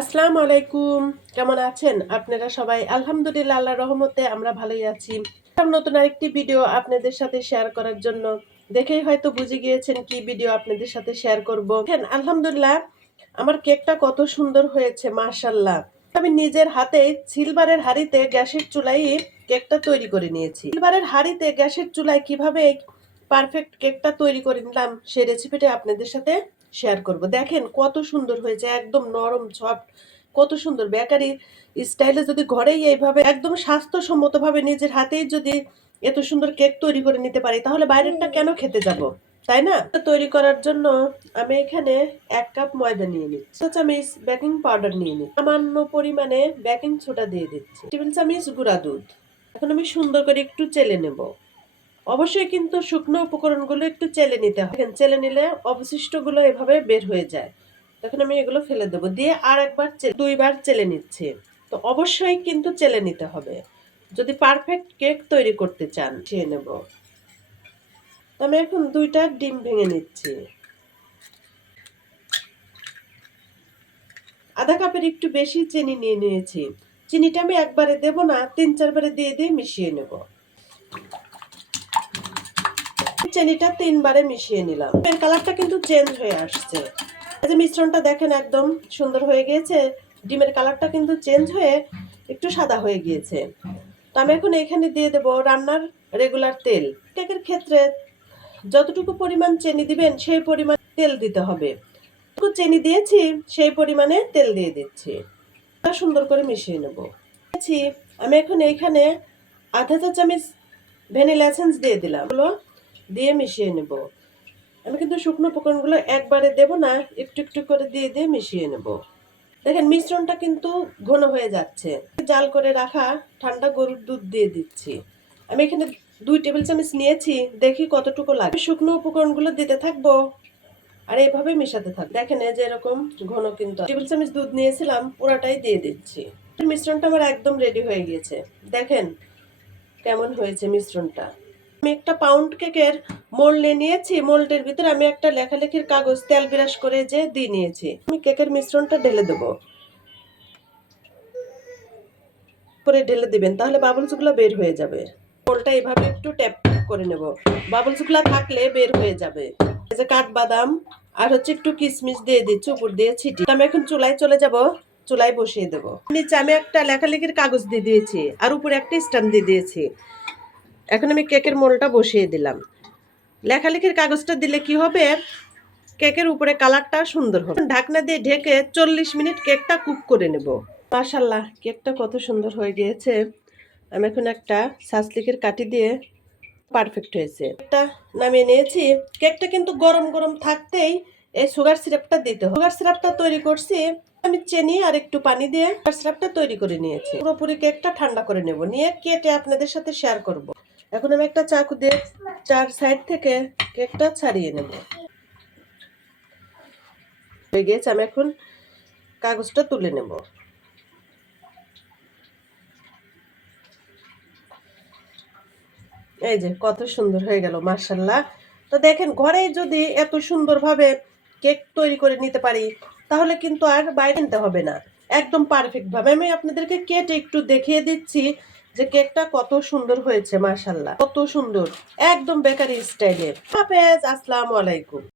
আসসালামু আলাইকুম। কেমন আছেন? আপনারা সবাই আলহামদুলিল্লাহ আল্লাহ রহমতে আমরা ভালোই আছি। নতুন আরেকটি ভিডিও আপনাদের সাথে শেয়ার করার জন্য। দেখেই হয়তো বুঝে গিয়েছেন কি ভিডিও আপনাদের সাথে শেয়ার করব। দেখেন, আলহামদুলিল্লাহ আমার কেকটা কত সুন্দর হয়েছে মাশাল্লাহ আমি নিজের হাতে সিলভারের হাঁড়িতে গ্যাসের চুলায় কেকটা তৈরি করে নিয়েছি। সিলভারের হাঁড়িতে গ্যাসের চুলায় কীভাবে পারফেক্ট কেকটা তৈরি করে নিলাম সেই রেসিপিটা আপনাদের সাথে শেয়ার করব। দেখেন কত সুন্দর হয়েছে একদম নরম সফট কত সুন্দর। বেকারি স্টাইলে যদি ঘরেই এইভাবে একদম স্বাস্থ্যসম্মতভাবে নিজের হাতেই যদি এত সুন্দর কেক তৈরি করে নিতে পারি তাহলে বাইরেরটা কেন খেতে যাব? তাই না? তো তৈরি করার জন্য আমি এখানে এক কাপ ময়দা নিয়ে নিচ্ছি। চামিচ বেকিং পাউডার নিয়ে নিচ্ছি। সামান্য পরিমাণে বেকিং সোডা দিয়ে দিচ্ছি। টেবিল চামিচ গুঁড়া দুধ। এখন আমি সুন্দর করে একটু চেলে নেব। অবশ্যই কিন্তু শুকনো উপকরণগুলো একটু চেলে নিতে হবে। চেলে নিলে অবশিষ্টগুলো এভাবে বের হয়ে যায়। তখন আমি এগুলো ফেলে দেবো। দিয়ে আর একবার দুইবার চেলে নিচ্ছি। তো অবশ্যই কিন্তু চেলে নিতে হবে। যদি পারফেক্ট কেক তৈরি করতে চান, খেয়ে নেব। আমি এখন দুইটা ডিম ভেঙে নিচ্ছি। আধা কাপের একটু বেশি চিনি নিয়ে নিয়েছি। চিনিটা আমি একবারে দেব না, তিন চারবারে দিয়ে দিয়ে মিশিয়ে নেব। চিনিটা তিনবারে মিশিয়ে নিলাম। এর কালারটা কিন্তু চেঞ্জ হয়ে আসছে। এই যে মিশ্রণটা দেখেন একদম সুন্দর হয়ে গিয়েছে। ডিমের কালারটা কিন্তু চেঞ্জ হয়ে একটু সাদা হয়ে গিয়েছে। তো আমি এখন এখানে দিয়ে দেবো রান্নার রেগুলার তেল। কেকের ক্ষেত্রে যতটুকু পরিমাণ চিনি দিবেন, সেই পরিমাণ তেল দিতে হবে। চিনি দিয়েছি, সেই পরিমাণে তেল দিয়ে দিচ্ছি। সুন্দর করে মিশিয়ে নেব। আমি এখন এইখানে আধা চা চামচ ভ্যানিলা এসেন্স দিয়ে দিলাম। হলো দিয়ে মিশিয়ে নেব। আমি কিন্তু শুকনো উপকরণগুলো একবারে দেব না, একটু একটু করে দিয়ে দিয়ে মিশিয়ে নেব। দেখেন, মিশ্রণটা কিন্তু ঘন হয়ে যাচ্ছে। জাল করে রাখা ঠান্ডা গরুর দুধ দিয়ে দিচ্ছি। আমি এখানে দুই টেবিল চামচ নিয়েছি, দেখি কতটুকু লাগে। শুকনো উপকরণগুলো দিতে থাকব আর এইভাবে মেশাতে থাক দেখেন যে এরকম ঘন কিন্তু। টেবিল চামচ দুধ নিয়েছিলাম, পুরাটাই দিয়ে দিচ্ছি। মিশ্রণটা আমার একদম রেডি হয়ে গিয়েছে। দেখেন কেমন হয়েছে মিশ্রণটা। আমি একটা পাউন্ড কেকের মোল্ড নিয়েছি মোল্ডের ভিতরে আমি একটা লেখালেখির কাগজ, তেল বিরাস করে যে দিয়ে নিয়েছি। আমি কেকের মিশ্রণটা ঢেলে দেবো। করে ঢেলে দিবেন, তাহলে বাবলসগুলো বের হয়ে যাবে। মোলটা এইভাবে একটু ট্যাপ করে নেব। বাবলসগুলো থাকলে বের হয়ে যাবে। এই যে কাঠবাদাম, আর হচ্ছে একটু কিশমিশ দিয়ে দিচ্ছি, উপর দিয়ে ছিটি। আমি এখন চুলায় চলে যাব, চুলায় বসিয়ে দেবো। নিচে আমি একটা লেখালেখির কাগজ দিয়ে দিয়েছি, আর উপরে একটা স্ট্যান্ড দিয়ে দিয়েছি। এখন আমি কেকের মোলটা বসিয়ে দিলাম। লেখালেখির কাগজটা দিলে কি হবে? কেকের উপরে কালারটা সুন্দর হবে। ঢাকনা দিয়ে ঢেকে চল্লিশ মিনিট কেকটা কুক করে নেব। মাশাল্লাহ কেকটা কত সুন্দর হয়ে গিয়েছে। আমি এখন একটা সাসলিকের কাঠি দিয়ে পারফেক্ট হয়েছে। একটা নামিয়ে নিয়েছি। কেকটা কিন্তু গরম গরম থাকতেই এই সুগার সিরাপটা দিতে সুগার সিরাপটা তৈরি করছি। আমি চিনি আর একটু পানি দিয়ে সুগার সিরাপটা তৈরি করে নিয়েছি। পুরোপুরি কেকটা ঠান্ডা করে নেব। নিয়ে কেটে আপনাদের সাথে শেয়ার করব। এখন আমি একটা চাকু দিয়ে চার সাইড থেকে কেকটা ছাড়িয়ে নেব। হয়ে গিয়েছে, আমি এখন কাগজটা তুলে নেব। এই যে, কত সুন্দর হয়ে গেল মার্শাল্লাহ তো দেখেন, ঘরে যদি এত সুন্দরভাবে কেক তৈরি করে নিতে পারি, তাহলে কিন্তু আর বাইরে নিতে হবে না। একদম পারফেক্টভাবে আমি আপনাদেরকে কেটে একটু দেখিয়ে দিচ্ছি। যে কেকটা কত সুন্দর হয়েছে মাশাল্লাহ কত সুন্দর। একদম বেকারি স্টাইলের। হাফেজ আসসালামু আলাইকুম।